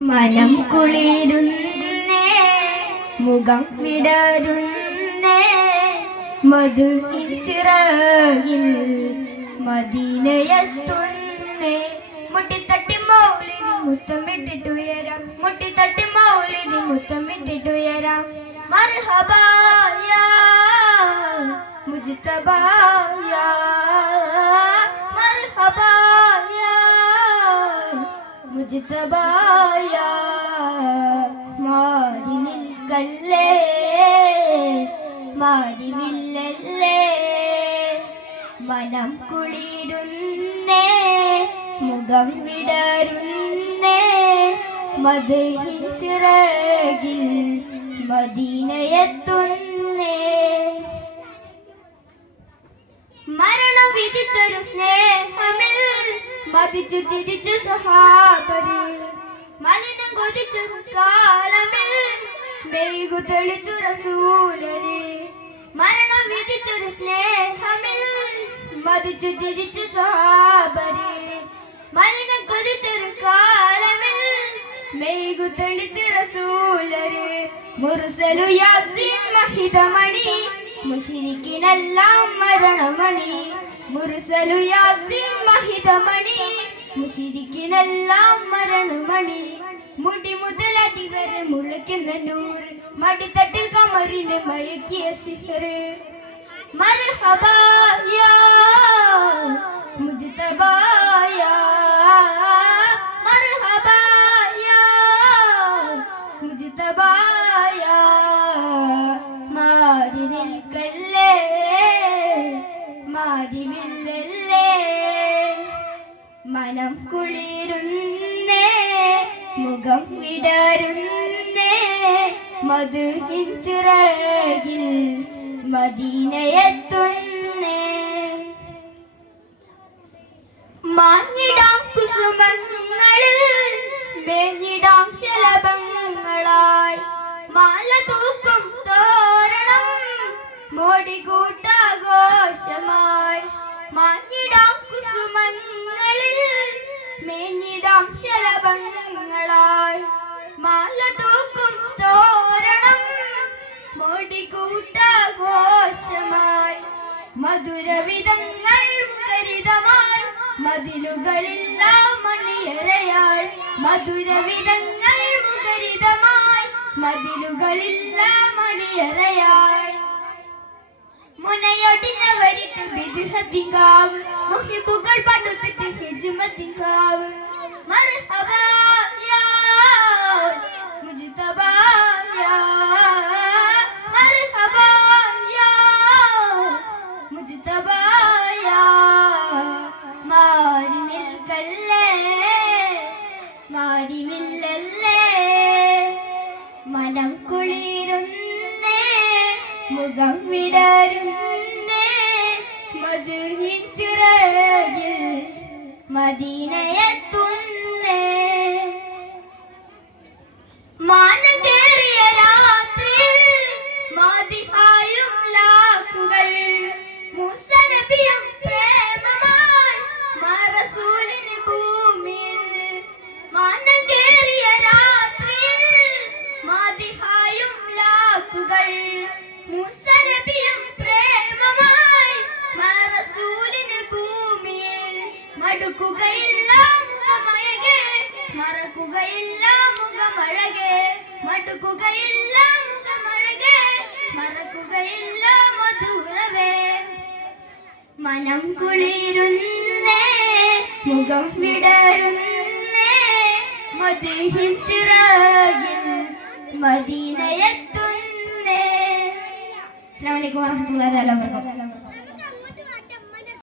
മനം കുളിരുന്നേ മുഖം വിടരുന്നേ മധുചിറകിൽ മദീനയെത്തുന്നേ മുട്ടിത്തട്ടി മൗലിദി മുത്തമിട്ടിട്ടുയരാം മുട്ടിത്തട്ടി മൗലിദി മുത്തമിട്ടിട്ടുയരാം മർഹബാ യാ മുജ്തബാ യാ മർഹബാ യാ മുജ്തബാ യാ മാറി നിൽക്കല്ലേ മാറി വില്ലല്ലേ മനം കുളിരുന്നേ മുഖം വിടരുന്നേ മദഹിൻ ചിറകിൽ മദീനയെത്തുന്നേ മരണം വിധിച്ചൊരു സ്നേഹമിൽ മതിച്ചു തിരിച്ചു സഹാബരി മലിനം കൊതിച്ചൊരു കാലമിൽ മെയ്കു തെളിച്ചു റസൂലരി മരണം വിധിച്ചൊരു സ്നേഹമിൽ മതിച്ചു തിരിച്ചു സഹാബരി മലിനം കൊതിച്ചൊരു കാലമിൽ മെയ്കു തെളിച്ചു റസൂലരി മുർസലു യാസീൻ മഹിതമണി മുശ്രിക്കിനെല്ലാം മരണമണി മുർസലു യാസീൻ മഹിതമണി മുശ്രിക്കിനെല്ലാം മരണമണി മുടി മുതൽ അടി വരെ മുളയ്ക്കുന്ന നൂറ് മടിത്തട്ടിൽ കമറിനെ മയക്കിയ സിഹറ് മർഹബാ യാ മുജ്തബാ യാ മർഹബാ യാ മുജ്തബാ യാ മാറി നിൽക്കല്ലേ മാറി വില്ലല്ലേ മനം കുളിരുന്നേ മുഖം വിടരുന്നേ മധുഹിൻ ചിറകിൽ മദീനയെത്തുന്നേ മാഞ്ഞിടാം കുസുമങ്ങളിൽ മേഞ്ഞിടാം ശലഭങ്ങളായി മാല തൂക്കും തോരണം മോടികൂട്ടാഘോഷമായി മാഞ്ഞിടാം കുസുമങ്ങളിൽ മേഞ്ഞിടാം ശലഭങ്ങളായി മാല തൂക്കും തോരണം മോടികൂട്ടാഘോഷമായി മധുരവിധങ്ങൾ മുഖരിതമായി മതിലുകളില്ല മണിയറയായി മധുരവിധങ്ങൾ മുഖരിതമായി മതിലുകളില്ല മണിയറയായി മുനയൊടിഞ്ഞവരിട്ട് ബിദ്ഹത്തിങ്കാവ് മുഹിബുകൾ പടുത്തിട്ട് ഹിജ്മത്തിങ്കാവ് മർഹബാ യാ മുജ്തബാ യാ മർഹബാ യാ മുജ്തബാ യാ മാറി നിൽക്കല്ലേ മാറി വില്ലല്ലേ മനം കുളിരുന്നേ മുഖം വിടരുന്നേ മധുഹിൻ ചിറകിൽ മദീനയെത്തുന്നേ മാനം കേറിയ രാത്രിയിൽ മാദിഹായും ലാക്കുകൾ മൂസ നബിയും പ്രേമമായി റസൂലിന് ഭൂമിയിൽ മാനം കേറിയ രാത്രിയിൽ മാദിഹായും ലാക്കുകൾ മൂസ നബിയും പ്രേമമായി റസൂലിന് ഭൂമിയിൽ മടുക്കുകയില്ല മുഖമഴകെ മറക്കുകയില്ല മുഖമഴകെ മടുക്കുകയില്ല മുഖമഴകെ മറക്കുകയില്ല മധുരവേ മനം കുളിരുന്നേ മുഖം വിടരുന്നേ മദീഹിൻ ചിറകിൽ മദീനയെത്തുന്നേ. അസ്സലാമു അലൈക്കും വറഹ്മത്തുള്ളാഹി വബറകാതുഹു.